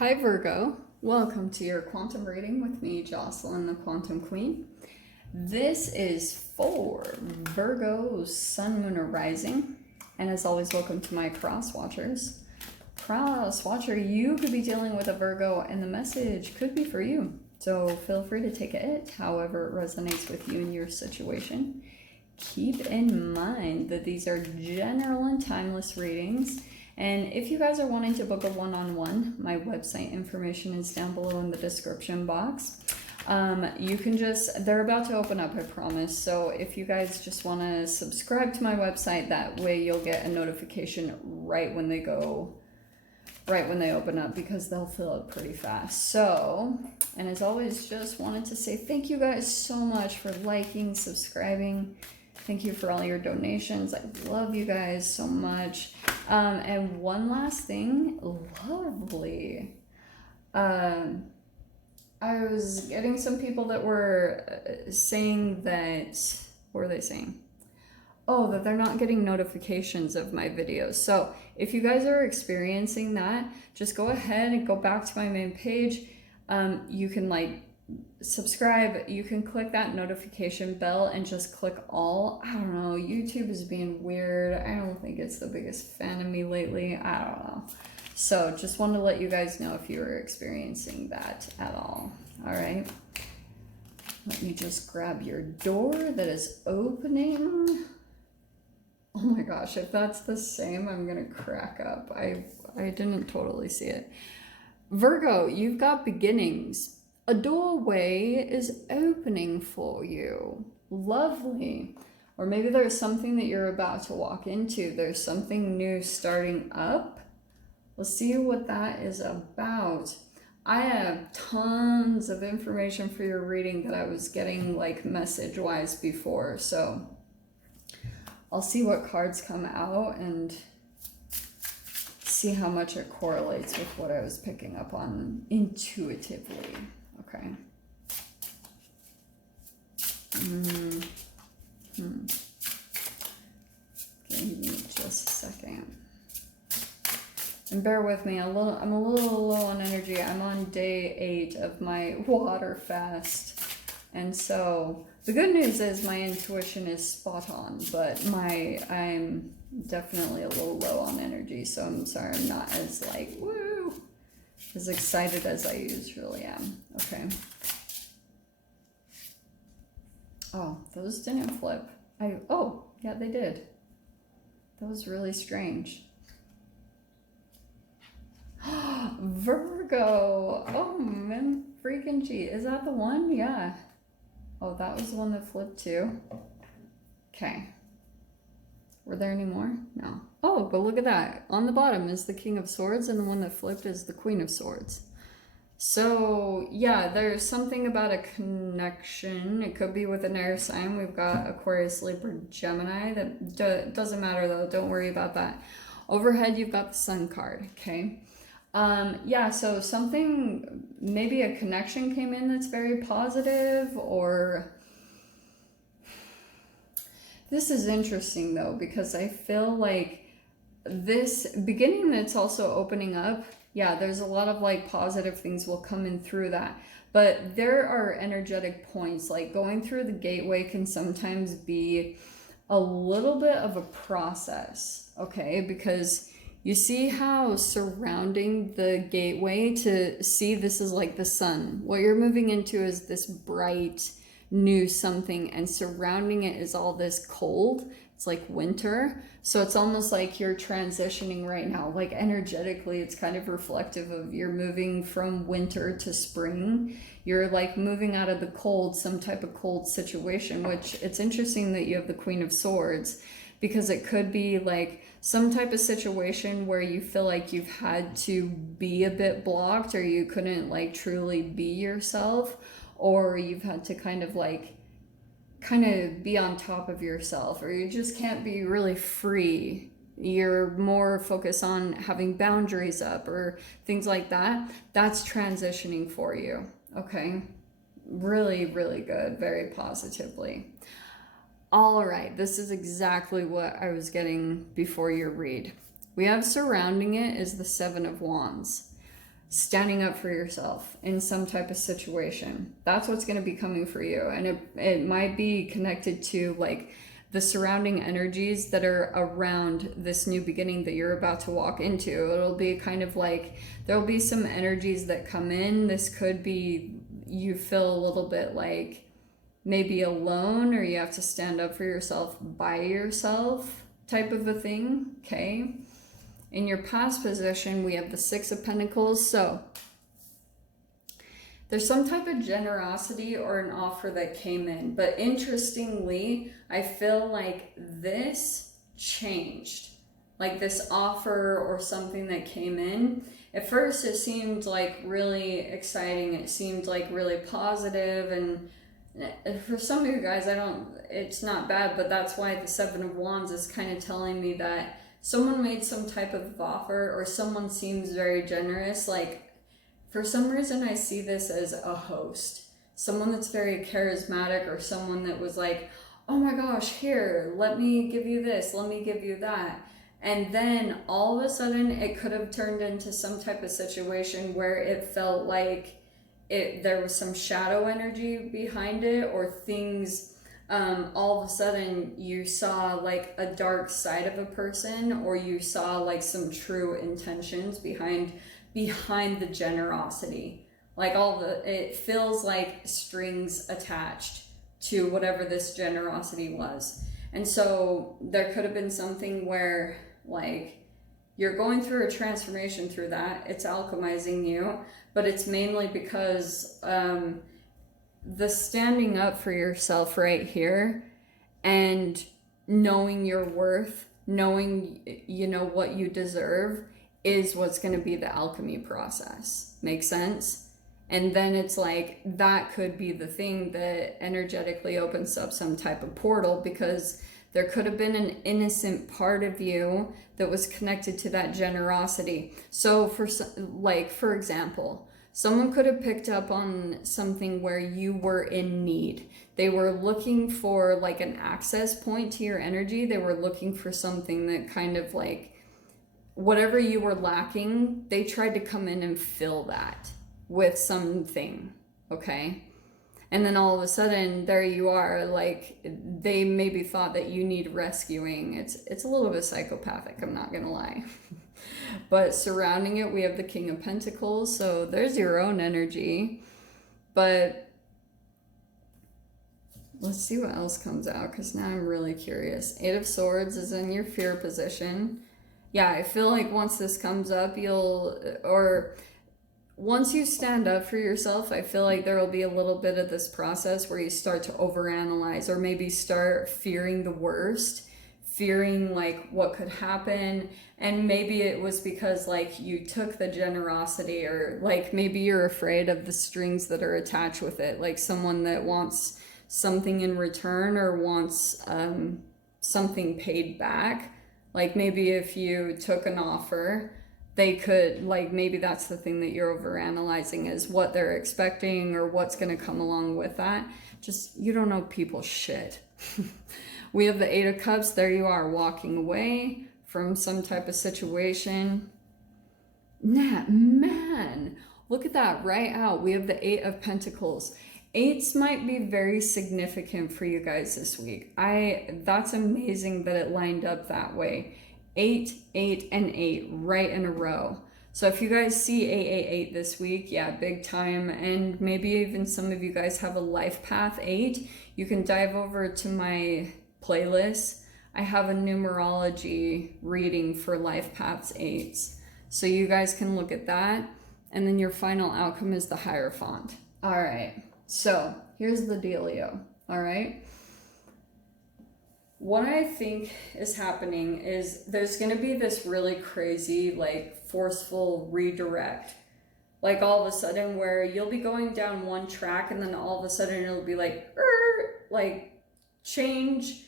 Hi Virgo, welcome to your quantum reading with me, Jocelyn, the Quantum Queen. This is for Virgo, Sun, Moon, or Rising. And as always, welcome to my cross watchers. Cross watcher, you could be dealing with a Virgo and the message could be for you. So feel free to take it however it resonates with you and your situation. Keep in mind that these are general and timeless readings. And if you guys are wanting to book a one-on-one, my website information is down below in the description box. You can they're about to open up, I promise. So if you guys just want to subscribe to my website, that way you'll get a notification right when they open up, because they'll fill up pretty fast. So, and as always, just wanted to say thank you guys so much for liking, subscribing. Thank you for all your donations. I love you guys so much. And one last thing, lovely. I was getting some people that were saying that, what were they saying? Oh, that they're not getting notifications of my videos. So if you guys are experiencing that, just go ahead and go back to my main page. You can subscribe, you can click that notification bell and just click all. I don't know, YouTube is being weird. I don't think it's the biggest fan of me lately. I don't know. So just wanted to let you guys know if you were experiencing that at all. All right. Let me just grab your door that is opening. Oh my gosh, if that's the same, I'm gonna crack up. I didn't totally see it. Virgo, you've got beginnings. A doorway is opening for you. Lovely. Or maybe there's something that you're about to walk into. There's something new starting up. We'll see what that is about. I have tons of information for your reading that I was getting message-wise before. So I'll see what cards come out and see how much it correlates with what I was picking up on intuitively. Okay. Okay, give me just a second. And bear with me, I'm a little low on energy. I'm on day 8 of my water fast. And so the good news is my intuition is spot on, but I'm definitely a little low on energy. So I'm sorry, I'm not as woo, as excited as I usually am. Okay. Oh, those didn't flip. Oh, yeah, they did. That was really strange. Virgo. Oh, man, freaking gee. Is that the one? Yeah. Oh, that was the one that flipped too. Okay. Were there any more? No. Oh, but look at that. On the bottom is the King of Swords, and the one that flipped is the Queen of Swords. So, yeah, there's something about a connection. It could be with an air sign. We've got Aquarius, Libra, Gemini. That doesn't matter, though. Don't worry about that. Overhead, you've got the Sun card, okay? Yeah, so something, maybe a connection came in that's very positive, or... This is interesting though, because I feel like this beginning that's also opening up, yeah, there's a lot of positive things will come in through that. But there are energetic points, going through the gateway can sometimes be a little bit of a process, okay? Because you see how surrounding the gateway, to see this is like the sun. What you're moving into is this bright, new something, and surrounding it is all this cold. It's like winter. So it's almost like you're transitioning right now. Energetically, it's kind of reflective of you're moving from winter to spring. You're moving out of the cold, some type of cold situation, which it's interesting that you have the Queen of Swords, because it could be some type of situation where you feel like you've had to be a bit blocked, or you couldn't truly be yourself, or you've had to kind of be on top of yourself, or you just can't be really free. You're more focused on having boundaries up or things like that. That's transitioning for you, okay? Really, really good, very positively. All right, this is exactly what I was getting before your read. We have surrounding it is the Seven of Wands. standing up for yourself in some type of situation. That's what's going to be coming for you. And it might be connected to like the surrounding energies that are around this new beginning that you're about to walk into. It'll be kind of like there'll be some energies that come in. This could be you feel a little bit like maybe alone, or you have to stand up for yourself by yourself type of a thing, okay? In your past position, we have the Six of Pentacles. So there's some type of generosity or an offer that came in. But interestingly, I feel like this changed. Like this offer or something that came in. At first, it seemed like really exciting. It seemed like really positive. And for some of you guys, it's not bad, but that's why the Seven of Wands is kind of telling me that someone made some type of offer or someone seems very generous. Like for some reason I see this as a host, someone that's very charismatic, or someone that was like, oh my gosh, here, let me give you this, let me give you that. And then all of a sudden it could have turned into some type of situation where it felt like there was some shadow energy behind it, or things all of a sudden you saw like a dark side of a person, or you saw like some true intentions behind the generosity. Like it feels like strings attached to whatever this generosity was. And so there could have been something where like you're going through a transformation through that. It's alchemizing you, but it's mainly because the standing up for yourself right here and knowing your worth, knowing, you know, what you deserve is what's going to be the alchemy process. Make sense? And then it's like that could be the thing that energetically opens up some type of portal, because there could have been an innocent part of you that was connected to that generosity. So for example, someone could have picked up on something where you were in need. They were looking for like an access point to your energy. They were looking for something that kind of like whatever you were lacking, they tried to come in and fill that with something, okay? And then all of a sudden, there you are, like, they maybe thought that you need rescuing. It's a little bit psychopathic, I'm not gonna lie. But surrounding it, we have the King of Pentacles, so there's your own energy. But let's see what else comes out, because now I'm really curious. Eight of Swords is in your fear position. Yeah, I feel like once this comes up, once you stand up for yourself, I feel like there will be a little bit of this process where you start to overanalyze, or maybe start fearing the worst, fearing like what could happen. And maybe it was because like you took the generosity, or like maybe you're afraid of the strings that are attached with it, like someone that wants something in return or wants something paid back. Like maybe if you took an offer, they could, like, maybe that's the thing that you're overanalyzing, is what they're expecting or what's going to come along with that. Just, you don't know people's shit. We have the Eight of Cups. There you are, walking away from some type of situation. Nah, man, look at that right out. We have the Eight of Pentacles. Eights might be very significant for you guys this week. That's amazing that it lined up that way. 8, 8, and 8 right in a row. So if you guys see 888 this week, yeah, big time. And maybe even some of you guys have a life path 8, you can dive over to my playlist. I have a numerology reading for life paths 8s. So you guys can look at that. And then your final outcome is the Hierophant. All right. So here's the dealio. All right. What I think is happening is there's going to be this really crazy, like, forceful redirect. Like, all of a sudden, where you'll be going down one track, and then all of a sudden it'll be like change,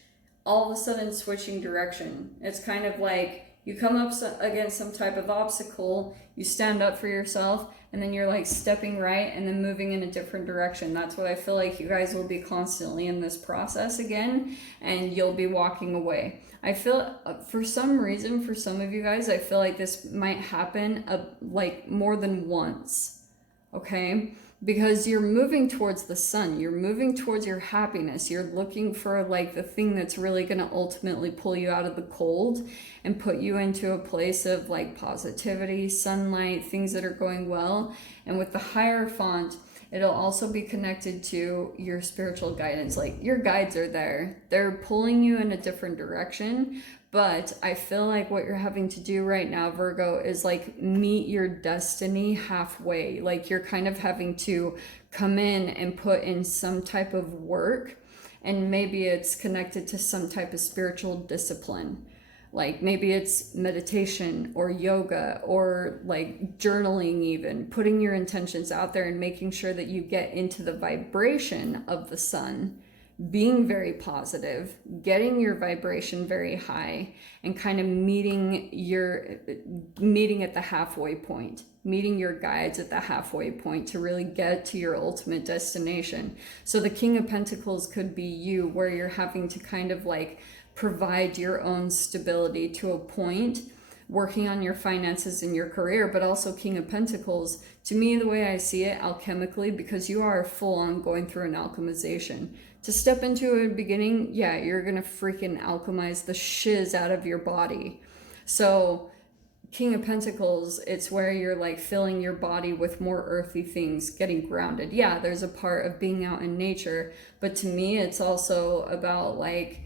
all of a sudden switching direction. It's kind of like You come up against some type of obstacle, you stand up for yourself, and then you're like stepping right and then moving in a different direction. That's what I feel like you guys will be constantly in this process again, and you'll be walking away. I feel for some reason, for some of you guys, I feel like this might happen like more than once, okay? Because you're moving towards the sun, you're moving towards your happiness, you're looking for like the thing that's really going to ultimately pull you out of the cold and put you into a place of like positivity, sunlight, things that are going well. And with the Hierophant, it'll also be connected to your spiritual guidance. Like your guides are there, they're pulling you in a different direction. But I feel like what you're having to do right now, Virgo, is like meet your destiny halfway. Like you're kind of having to come in and put in some type of work, and maybe it's connected to some type of spiritual discipline. Like maybe it's meditation or yoga or like journaling, even putting your intentions out there and making sure that you get into the vibration of the sun, being very positive, getting your vibration very high, and kind of meeting at the halfway point, meeting your guides at the halfway point to really get to your ultimate destination. So the King of Pentacles could be you, where you're having to kind of like provide your own stability to a point, working on your finances and your career. But also King of Pentacles, to me, the way I see it alchemically, because you are full on going through an alchemization. To step into a beginning, yeah, you're gonna freaking alchemize the shiz out of your body. So King of Pentacles, it's where you're like filling your body with more earthy things, getting grounded. Yeah, there's a part of being out in nature, but to me, it's also about like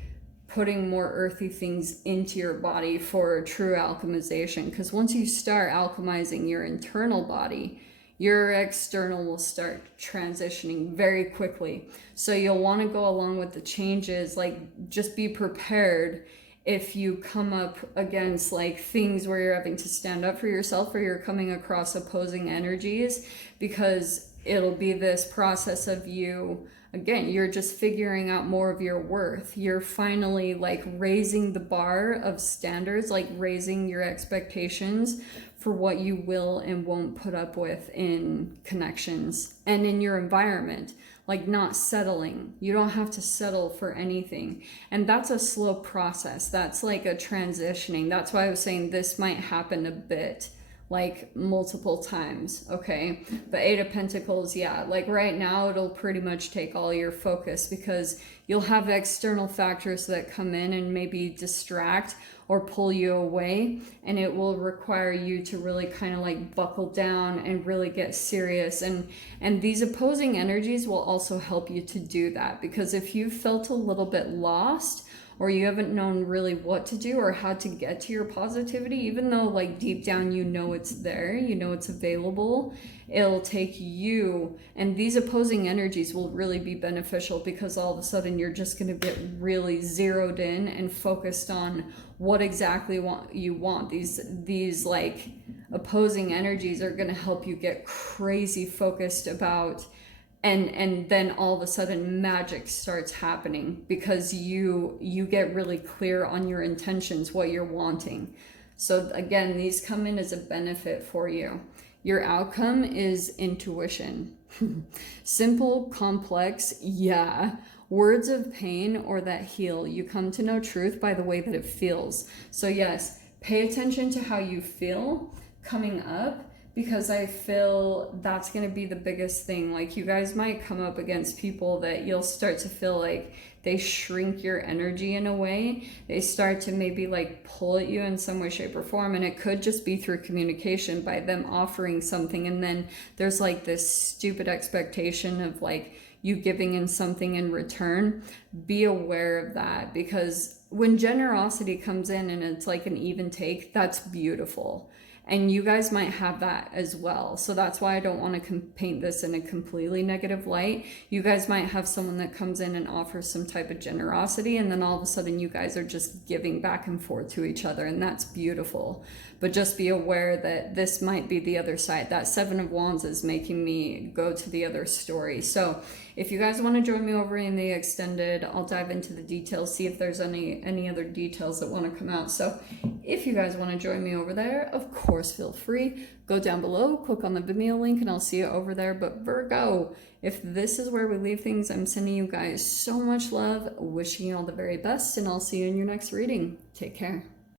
putting more earthy things into your body for true alchemization. Because once you start alchemizing your internal body, your external will start transitioning very quickly. So you'll want to go along with the changes. Like just be prepared if you come up against like things where you're having to stand up for yourself, or you're coming across opposing energies, because it'll be this process of you, again, you're just figuring out more of your worth. You're finally like raising the bar of standards, like raising your expectations for what you will and won't put up with in connections and in your environment. Like not settling. You don't have to settle for anything. And that's a slow process. That's like a transitioning. That's why I was saying this might happen a bit, like multiple times, okay? But Eight of Pentacles, yeah, like right now it'll pretty much take all your focus, because you'll have external factors that come in and maybe distract or pull you away, and it will require you to really kind of like buckle down and really get serious. And these opposing energies will also help you to do that, because if you felt a little bit lost, or you haven't known really what to do or how to get to your positivity, even though like deep down you know it's there, you know it's available, it'll take you, and these opposing energies will really be beneficial, because all of a sudden you're just going to get really zeroed in and focused on what exactly you want. These like opposing energies are going to help you get crazy focused about, and then all of a sudden magic starts happening, because you get really clear on your intentions, what you're wanting. So again, these come in as a benefit for you. Your outcome is intuition. Simple, complex, yeah. Words of pain or that heal. You come to know truth by the way that it feels. So yes, pay attention to how you feel coming up, because I feel that's going to be the biggest thing. Like you guys might come up against people that you'll start to feel like they shrink your energy in a way. They start to maybe like pull at you in some way, shape, or form. And it could just be through communication, by them offering something. And then there's like this stupid expectation of like you giving in something in return. Be aware of that, because when generosity comes in and it's like an even take, that's beautiful. And you guys might have that as well. So that's why I don't want to paint this in a completely negative light. You guys might have someone that comes in and offers some type of generosity, and then all of a sudden you guys are just giving back and forth to each other, and that's beautiful. But just be aware that this might be the other side. That Seven of Wands is making me go to the other story. So if you guys want to join me over in the extended, I'll dive into the details, see if there's any other details that want to come out. So if you guys want to join me over there, of course, feel free. Go down below, click on the Vimeo link, and I'll see you over there. But Virgo, if this is where we leave things, I'm sending you guys so much love, wishing you all the very best, and I'll see you in your next reading. Take care.